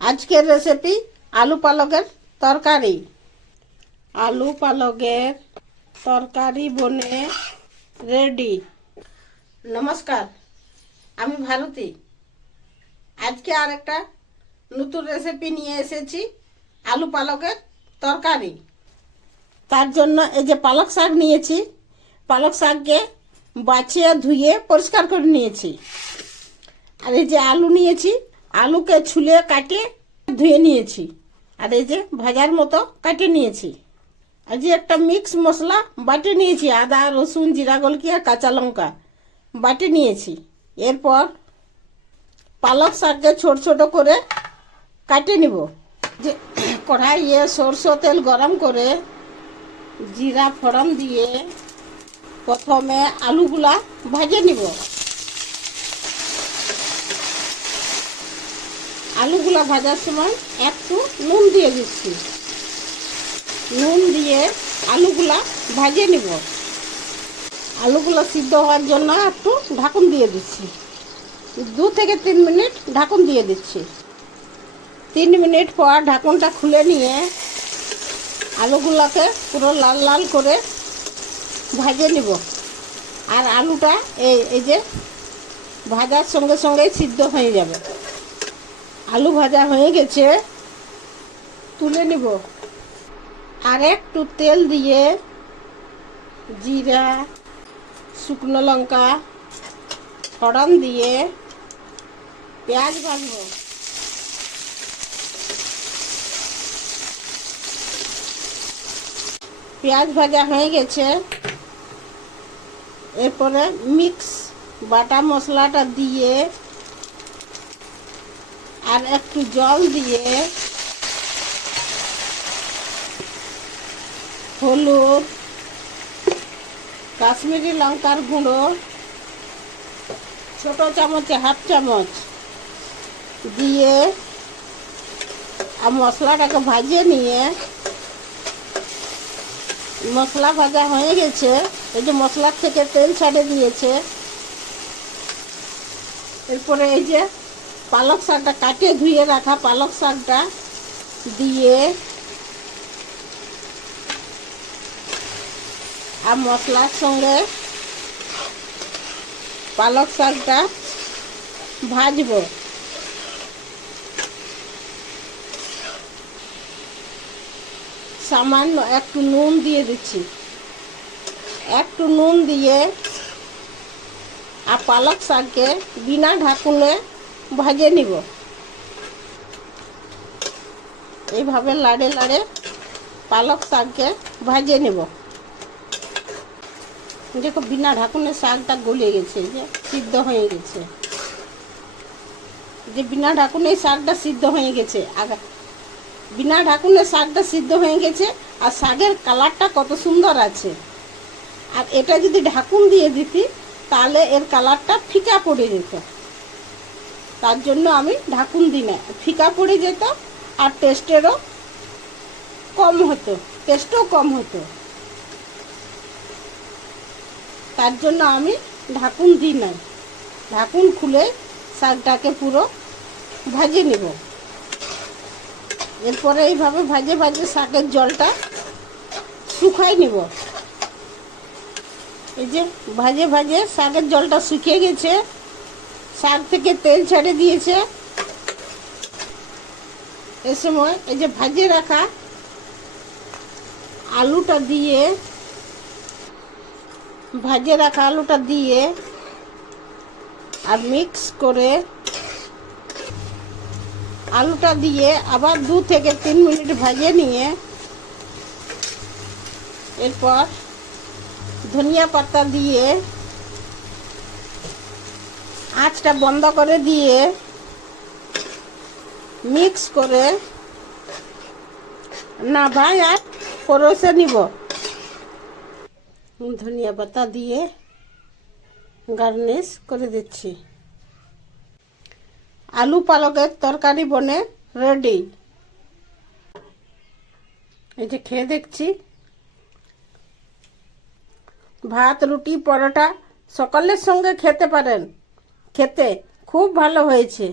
আজকের রেসিপি আলু পালকের তরকারি। আলু পালকের তরকারি বনে রেডি। নমস্কার, আমি ভারতী। আজকে আর একটা নতুন রেসিপি নিয়ে এসেছি, আলু পালকের তরকারি। তার জন্য এই যে পালক শাক নিয়েছি, পালক শাককে বাছিয়ে ধুয়ে পরিষ্কার করে নিয়েছি। আর এই যে আলু নিয়েছি, আলুকে ছুলে কাটে ধুয়ে নিয়েছি। আর এই যে ভাজার মতো কাটে নিয়েছি। আর যে একটা মিক্স মশলা বাটে নিয়েছি, আদা রসুন জিরা গোলকি আর কাঁচা লঙ্কা বাটে নিয়েছি। এরপর পালক শাককে ছোট ছোট করে কাটে নিব। যে কড়াইয়ে সরষে তেল গরম করে জিরা ফোড়ন দিয়ে প্রথমে আলুগুলা ভেজে নিব। আলুগুলা ভাজার সময় একটু নুন দিয়ে দিচ্ছি। নুন দিয়ে আলুগুলা ভাজে নিব। আলুগুলো সিদ্ধ হওয়ার জন্য একটু ঢাকুন দিয়ে দিচ্ছি। 2 থেকে 3 মিনিট ঢাকুন দিয়ে দিচ্ছি। 3 মিনিট পর ঢাকুনটা খুলে নিয়ে আলুগুলোকে পুরো লাল লাল করে ভাজে নিব। আর আলুটা এই যে ভাজার সঙ্গে সঙ্গে সিদ্ধ হয়ে যাবে। আলু ভাজা হয়ে গেছে, তুলে নিব। আর একটু তেল দিয়ে জিরা শুকনো লঙ্কা ফোড়ন দিয়ে পেঁয়াজ ভাজবো। পেঁয়াজ ভাজা হয়ে গেছে, এরপরে মিক্স বাটা মশলাটা দিয়ে আর একটু জল দিয়ে হলুদ কাশ্মীরি লঙ্কার গুঁড়ো ছোট চামচে হাফ চামচ দিয়ে আর মশলাটাকে ভাজিয়ে নিয়ে, মশলা ভাজা হয়ে গেছে, এই যে মশলার থেকে তেল ছাড়ে দিয়েছে। এরপরে এই যে পালক শাকটা কাটিয়ে ধুয়ে রাখা পালক শাকটা দিয়ে আর মশলার সঙ্গে পালক শাকটা ভাজবো। সামান্য একটু নুন দিয়ে দিচ্ছি। একটু নুন দিয়ে আর পালক শাককে বিনা ঢাকুনে ভাজে নিব। এইভাবে লাড়ে লাড়ে পালক শাককে ভাজে নিব। দেখো বিনা ঢাকুনে শাকটা গলে গেছে, যে সিদ্ধ হয়ে গেছে। যে বিনা ঢাকুনে শাকটা সিদ্ধ হয়ে গেছে। আর বিনা ঢাকুনে শাকটা সিদ্ধ হয়ে গেছে, আর শাকের কালারটা কত সুন্দর আছে। আর এটা যদি ঢাকুন দিয়ে দিতি তাহলে এর কালারটা ফিকা পড়ে যেত। তার জন্য আমি ঢাকুন দিই না, ফিকা পড়ে যেত আর টেস্টও কম হতো। তার জন্য আমি ঢাকুন দিই না। ঢাকুন খুলে শাকটাকে পুরো ভাজে নেব। এরপরে এইভাবে ভাজে ভাজে শাকের জলটা শুকাই নেব। এই যে ভাজে ভাজে শাকের জলটা শুকিয়ে গেছে, শাক থেকে তেল ছেড়ে দিয়েছে। এ সময় এই যে ভাজে রাখা আলুটা দিয়ে আর মিক্স করে আলুটা দিয়ে আবার 2 থেকে 3 মিনিট ভাজে নিয়ে এরপর ধনিয়া পাতা দিয়ে আঁচটা বন্ধ করে দিয়ে মিক্স করে নাভাই আর পরোসে নিব। ধনিয়া পাতা দিয়ে গার্নিশ করে দিচ্ছি। আলু পালকের তরকারি বনে রেডি। এই যে খেয়ে দেখছি। ভাত রুটি পরোটা সকলের সঙ্গে খেতে পারেন। খেতে খুব ভালো হয়েছে।